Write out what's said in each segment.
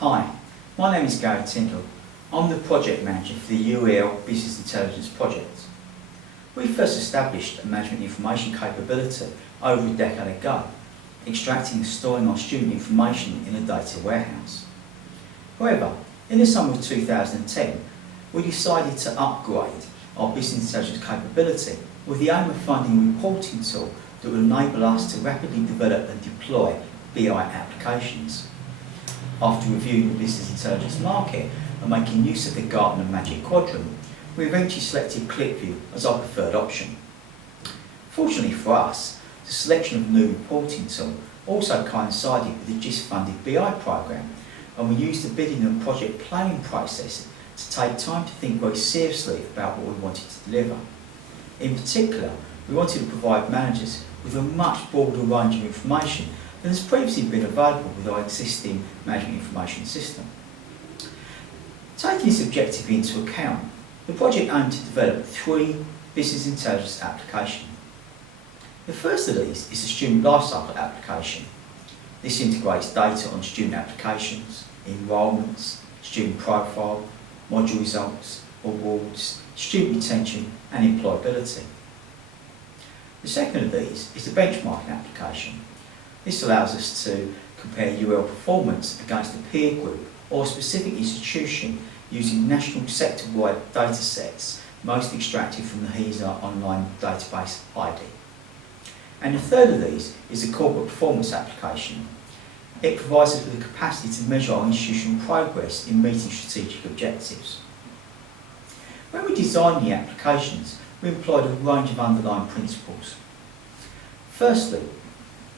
Hi, my name is Gary Tindell. I'm the project manager for the UEL Business Intelligence project. We first established a management information capability over a decade ago, extracting and storing our student information in a data warehouse. However, in the summer of 2010, we decided to upgrade our business intelligence capability with the aim of finding a reporting tool that would enable us to rapidly develop and deploy BI applications. After reviewing the business intelligence market and making use of the Gartner Magic Quadrant, we eventually selected ClickView as our preferred option. Fortunately for us, the selection of the new reporting tool also coincided with the JISC funded BI programme, and we used the bidding and project planning process to take time to think very seriously about what we wanted to deliver. In particular, we wanted to provide managers with a much broader range of information than has previously been available with our existing management information system. Taking this objective into account, the project aimed to develop 3 business intelligence applications. The first of these is the student lifecycle application. This integrates data on student applications, enrolments, student profile, module results, awards, student retention and employability. The second of these is the benchmarking application. This allows us to compare UEL performance against a peer group or a specific institution using national sector-wide data sets, most extracted from the HESA online database ID. And the third of these is the corporate performance application. It provides us with the capacity to measure our institutional progress in meeting strategic objectives. When we designed the applications, we employed a range of underlying principles. Firstly,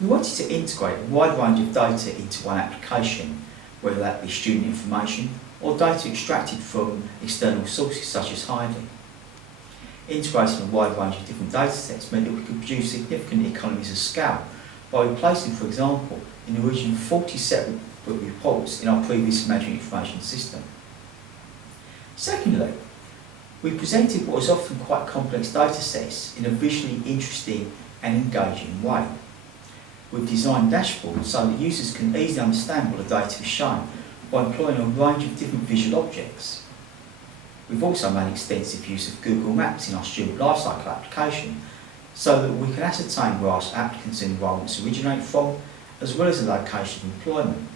we wanted to integrate a wide range of data into one application, whether that be student information or data extracted from external sources such as Heidi. Integrating a wide range of different data sets meant that we could produce significant economies of scale by replacing, for example, in the region of 40 separate reports in our previous management information system. Secondly, we presented what was often quite complex data sets in a visually interesting and engaging way. We've designed dashboards so that users can easily understand what the data is showing by employing a range of different visual objects. We've also made extensive use of Google Maps in our student lifecycle application so that we can ascertain where our applicants' enrolments originate from, as well as the location of employment.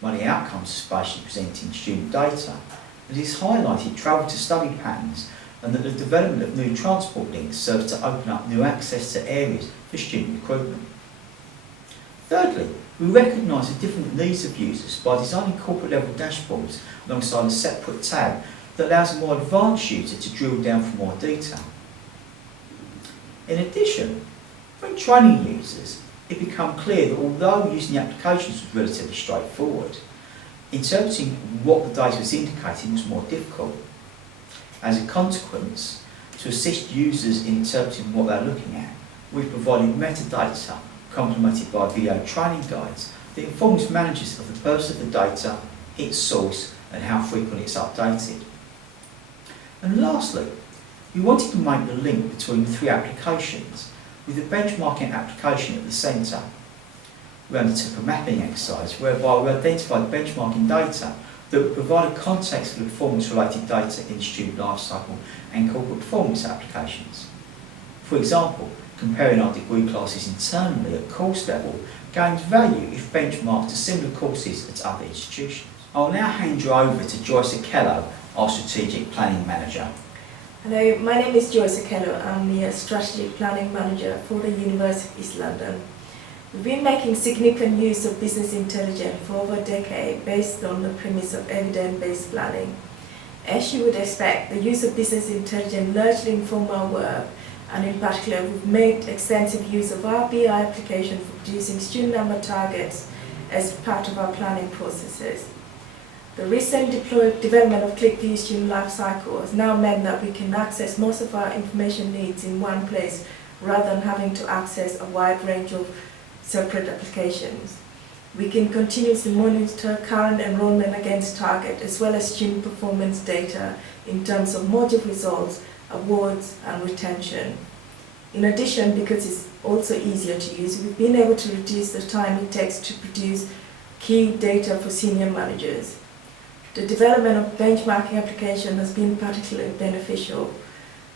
One of the outcomes is spatially presenting student data, and it is highlighted travel to study patterns, and that the development of new transport links serves to open up new access to areas for student recruitment. Thirdly, we recognise the different needs of users by designing corporate level dashboards alongside a separate tab that allows a more advanced user to drill down for more detail. In addition, when training users, it became clear that although using the applications was relatively straightforward, interpreting what the data was indicating was more difficult. As a consequence, to assist users in interpreting what they're looking at, we've provided metadata complemented by video training guides that informs managers of the purpose of the data, its source, and how frequently it's updated. And lastly, we wanted to make the link between the 3 applications with the benchmarking application at the centre. We undertook a mapping exercise whereby we identified benchmarking data that would provide a context for the performance-related data in student lifecycle and corporate performance applications. For example, comparing our degree classes internally at course level gains value if benchmarked to similar courses at other institutions. I'll now hand you over to Joyce Okello, our Strategic Planning Manager. Hello, my name is Joyce Okello. I'm the Strategic Planning Manager for the University of East London. We've been making significant use of business intelligence for over a decade based on the premise of evidence-based planning. As you would expect, the use of business intelligence largely informs our work, and in particular we've made extensive use of our BI application for producing student number targets as part of our planning processes. The recent development of ClickView Student Lifecycle has now meant that we can access most of our information needs in one place rather than having to access a wide range of separate applications. We can continuously monitor current enrollment against target as well as student performance data in terms of module results, awards and retention. In addition, because it's also easier to use, we've been able to reduce the time it takes to produce key data for senior managers. The development of benchmarking application has been particularly beneficial.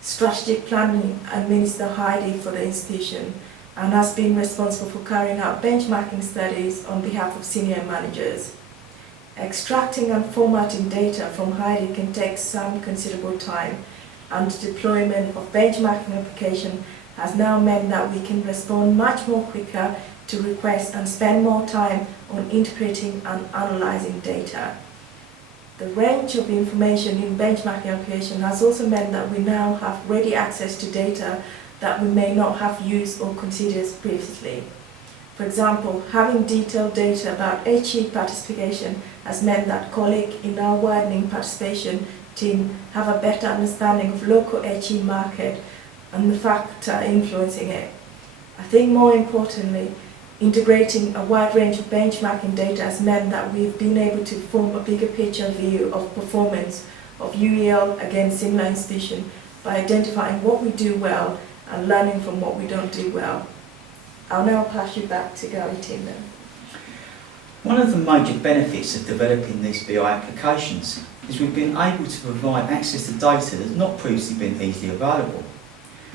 Strategic planning administer Heidi for the institution and has been responsible for carrying out benchmarking studies on behalf of senior managers. Extracting and formatting data from Heidi can take some considerable time, and the deployment of benchmarking application has now meant that we can respond much more quicker to requests and spend more time on interpreting and analyzing data. The range of information in benchmarking application has also meant that we now have ready access to data that we may not have used or considered previously. For example, having detailed data about HE participation has meant that colleagues in our widening participation team have a better understanding of local HE market and the factor influencing it. I think more importantly, integrating a wide range of benchmarking data has meant that we've been able to form a bigger picture view of performance of UEL against similar institutions by identifying what we do well and learning from what we don't do well. I'll now pass you back to Gary Tindell. One of the major benefits of developing these BI applications is we've been able to provide access to data that has not previously been easily available.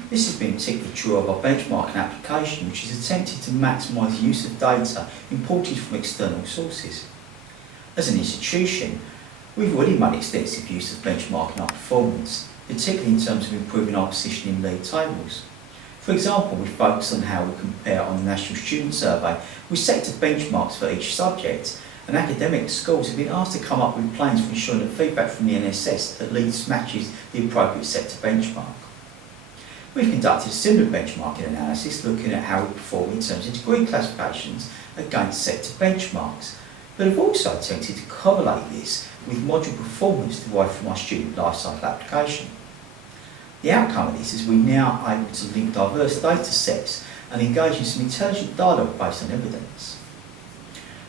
This has been particularly true of our benchmarking application, which has attempted to maximise the use of data imported from external sources. As an institution, we've already made extensive use of benchmarking our performance, particularly in terms of improving our position in league tables. For example, we focus on how we compare on the National Student Survey with sector benchmarks for each subject, and academic schools have been asked to come up with plans for ensuring that feedback from the NSS at least matches the appropriate sector benchmark. We've conducted a similar benchmarking analysis looking at how we perform in terms of degree classifications against sector benchmarks, but have also attempted to correlate this with module performance derived from our student lifecycle application. The outcome of this is we're now able to link diverse data sets and engage in some intelligent dialogue based on evidence.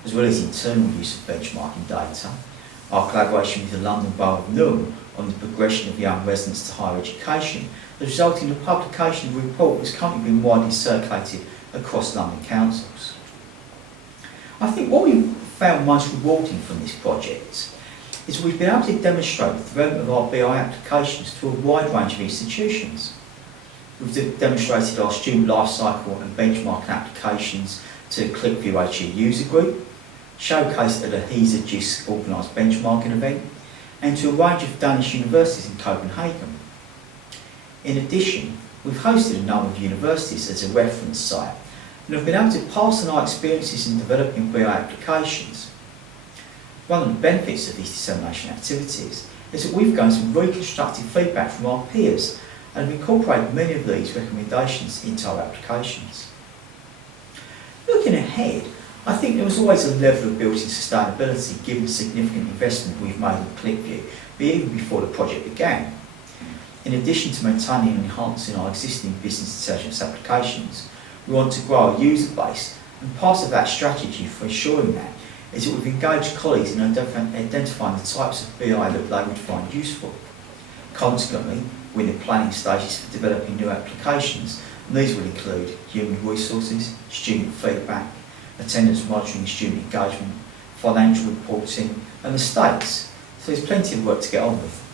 As well as internal use of benchmarking data, our collaboration with the London Borough of Newham on the progression of young residents to higher education has resulted in the publication of a report that's currently been widely circulated across London councils. I think what we found most rewarding from this project is we've been able to demonstrate the development of our BI applications to a wide range of institutions. We've demonstrated our student lifecycle and benchmarking applications to ClickView HE user group, showcased at a JISC organised benchmarking event, and to a range of Danish universities in Copenhagen. In addition, we've hosted a number of universities as a reference site and have been able to pass on our experiences in developing BI applications. One of the benefits of these dissemination activities is that we've gained some very constructive feedback from our peers and have incorporated many of these recommendations into our applications. Looking ahead, I think there was always a level of built-in sustainability given the significant investment we've made in ClickView, even before the project began. In addition to maintaining and enhancing our existing business intelligence applications, we want to grow our user base, and part of that strategy for ensuring that is that we've engaged colleagues in identifying the types of BI that they would find useful. Consequently, we're in the planning stages for developing new applications, and these will include human resources, student feedback, attendance monitoring and student engagement, financial reporting, and estates. So there's plenty of work to get on with.